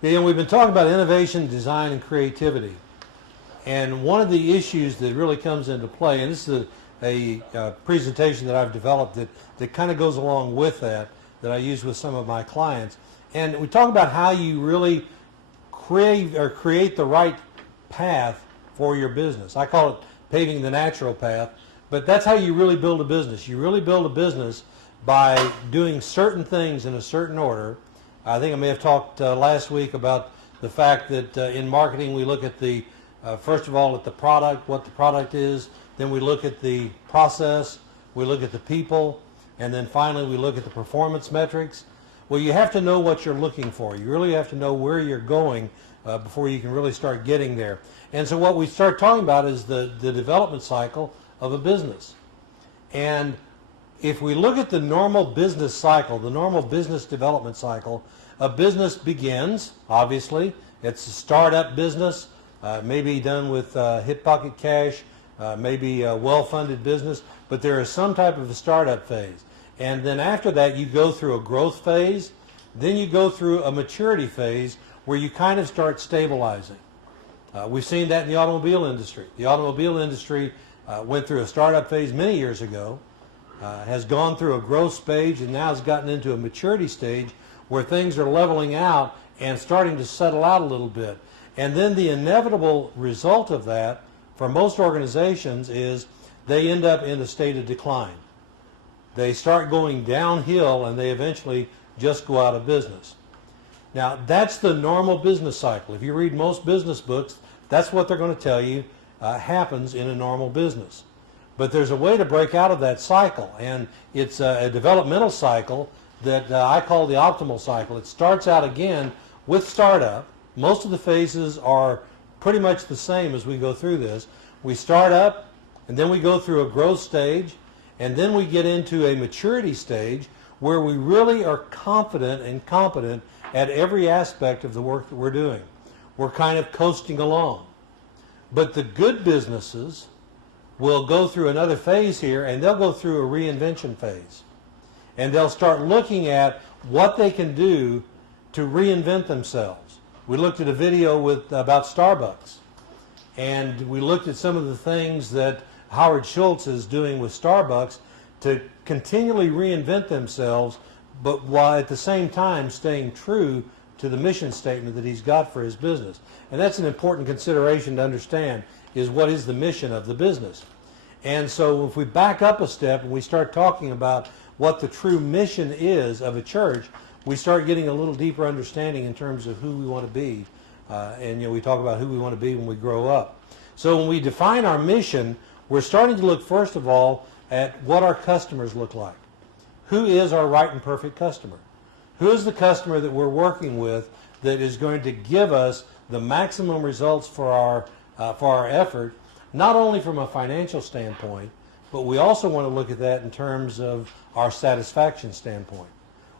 And we've been talking about innovation, design, and creativity. And one of the issues that really comes into play, and this is a presentation that I've developed that kind of goes along with that I use with some of my clients. And we talk about how you really create the right path for your business. I call it paving the natural path, but that's how you really build a business. You really build a business by doing certain things in a certain order. I think I may have talked last week about the fact that in marketing we look at the, first of all, at the product, what the product is, then we look at the process, we look at the people, and then finally we look at the performance metrics. Well, you have to know what you're looking for. You really have to know where you're going before you can really start getting there. And so what we start talking about is the development cycle of a business. And if we look at the normal business cycle, the normal business development cycle, a business begins, obviously. It's a startup business, maybe done with hip pocket cash, maybe a well-funded business, but there is some type of a startup phase. And then after that, you go through a growth phase, then you go through a maturity phase where you kind of start stabilizing. We've seen that in the automobile industry. The automobile industry went through a startup phase many years ago, has gone through a growth stage, and now has gotten into a maturity stage where things are leveling out and starting to settle out a little bit. And then the inevitable result of that for most organizations is they end up in a state of decline. They start going downhill and they eventually just go out of business. Now, that's the normal business cycle. If you read most business books, that's what they're going to tell you happens in a normal business. But there's a way to break out of that cycle, and it's a developmental cycle that I call the optimal cycle. It starts out again with startup. Most of the phases are pretty much the same as we go through this. We start up, and then we go through a growth stage, and then we get into a maturity stage where we really are confident and competent at every aspect of the work that we're doing. We're kind of coasting along. But the good businesses will go through another phase here, and they'll go through a reinvention phase. And they'll start looking at what they can do to reinvent themselves. We looked at a video about Starbucks, and we looked at some of the things that Howard Schultz is doing with Starbucks to continually reinvent themselves, but while at the same time staying true to the mission statement that he's got for his business. And that's an important consideration to understand, is what is the mission of the business. And so if we back up a step and we start talking about what the true mission is of a church, we start getting a little deeper understanding in terms of who we want to be. And we talk about who we want to be when we grow up. So when we define our mission, we're starting to look first of all at what our customers look like. Who is our right and perfect customer? Who is the customer that we're working with that is going to give us the maximum results for our effort, not only from a financial standpoint, but we also want to look at that in terms of our satisfaction standpoint.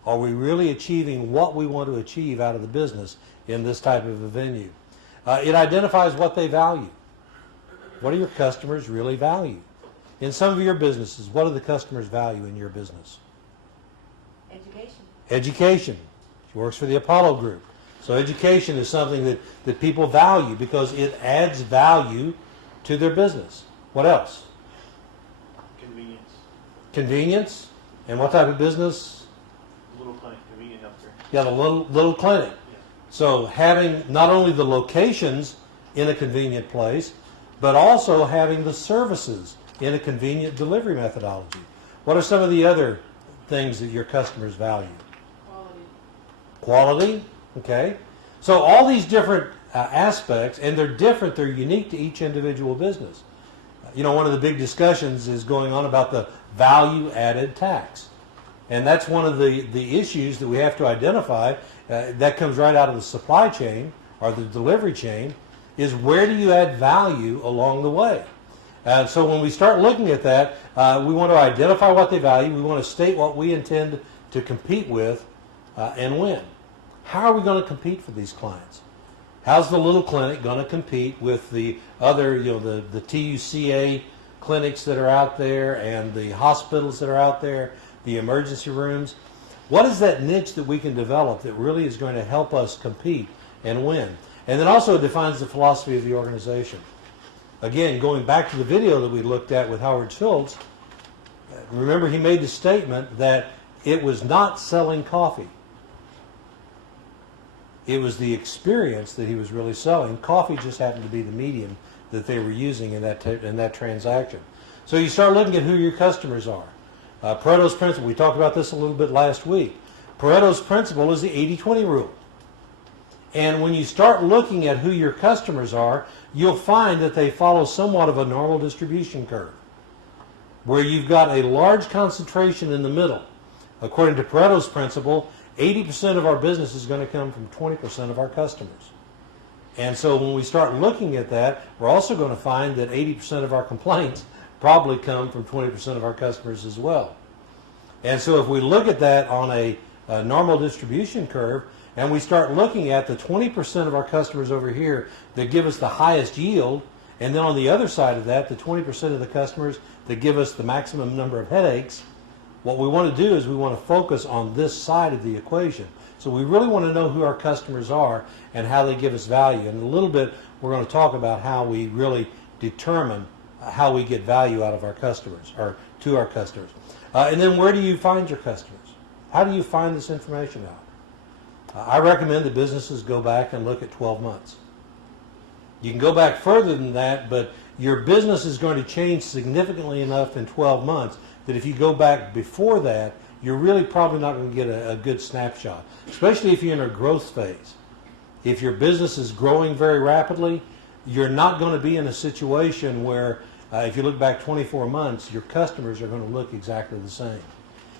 Are we really achieving what we want to achieve out of the business in this type of a venue? It identifies what they value. What do your customers really value? In some of your businesses, what do the customers value in your business? Education. Education. She works for the Apollo Group. So education is something that people value because it adds value to their business. What else? Convenience. Convenience. And what type of business? Little clinic, convenient healthcare. Yeah, the little clinic. Yeah. So having not only the locations in a convenient place, but also having the services in a convenient delivery methodology. What are some of the other things that your customers value? Quality, okay. So all these different aspects, and they're different, they're unique to each individual business. One of the big discussions is going on about the value-added tax. And that's one of the issues that we have to identify that comes right out of the supply chain or the delivery chain, is where do you add value along the way? So when we start looking at that, we want to identify what they value. We want to state what we intend to compete with and win. How are we going to compete for these clients? How's the little clinic going to compete with the other, the TUCA clinics that are out there and the hospitals that are out there, the emergency rooms? What is that niche that we can develop that really is going to help us compete and when. And then also it defines the philosophy of the organization. Again, going back to the video that we looked at with Howard Schultz, remember he made the statement that it was not selling coffee. It was the experience that he was really selling. Coffee just happened to be the medium that they were using in that transaction. So you start looking at who your customers are. Pareto's principle, we talked about this a little bit last week. Pareto's principle is the 80-20 rule. And when you start looking at who your customers are, you'll find that they follow somewhat of a normal distribution curve, where you've got a large concentration in the middle. According to Pareto's principle, 80% of our business is going to come from 20% of our customers. And so when we start looking at that, we're also going to find that 80% of our complaints probably come from 20% of our customers as well. And so if we look at that on a normal distribution curve, and we start looking at the 20% of our customers over here that give us the highest yield, and then on the other side of that, the 20% of the customers that give us the maximum number of headaches, what we want to do is we want to focus on this side of the equation. So we really want to know who our customers are and how they give us value. And in a little bit, we're going to talk about how we really determine how we get value out of our customers, or to our customers. And then where do you find your customers? How do you find this information out? I recommend that businesses go back and look at 12 months. You can go back further than that, but your business is going to change significantly enough in 12 months that if you go back before that, you're really probably not going to get a good snapshot, especially if you're in a growth phase. If your business is growing very rapidly, you're not going to be in a situation where if you look back 24 months, your customers are going to look exactly the same.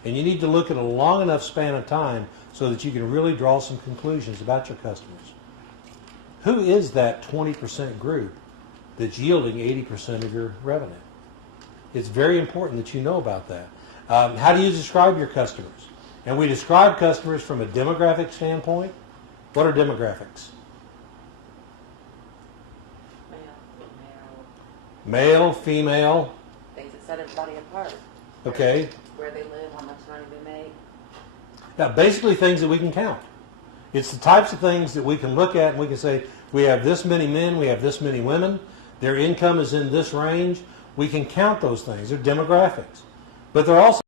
And you need to look at a long enough span of time so that you can really draw some conclusions about your customers. Who is that 20% group that's yielding 80% of your revenue? It's very important that you know about that. How do you describe your customers? And we describe customers from a demographic standpoint. What are demographics? Male, female. Things that set everybody apart. Okay. Where they live, how much money they make. Now, basically things that we can count. It's the types of things that we can look at and we can say, we have this many men, we have this many women, their income is in this range. We can count those things. They're demographics. But they're also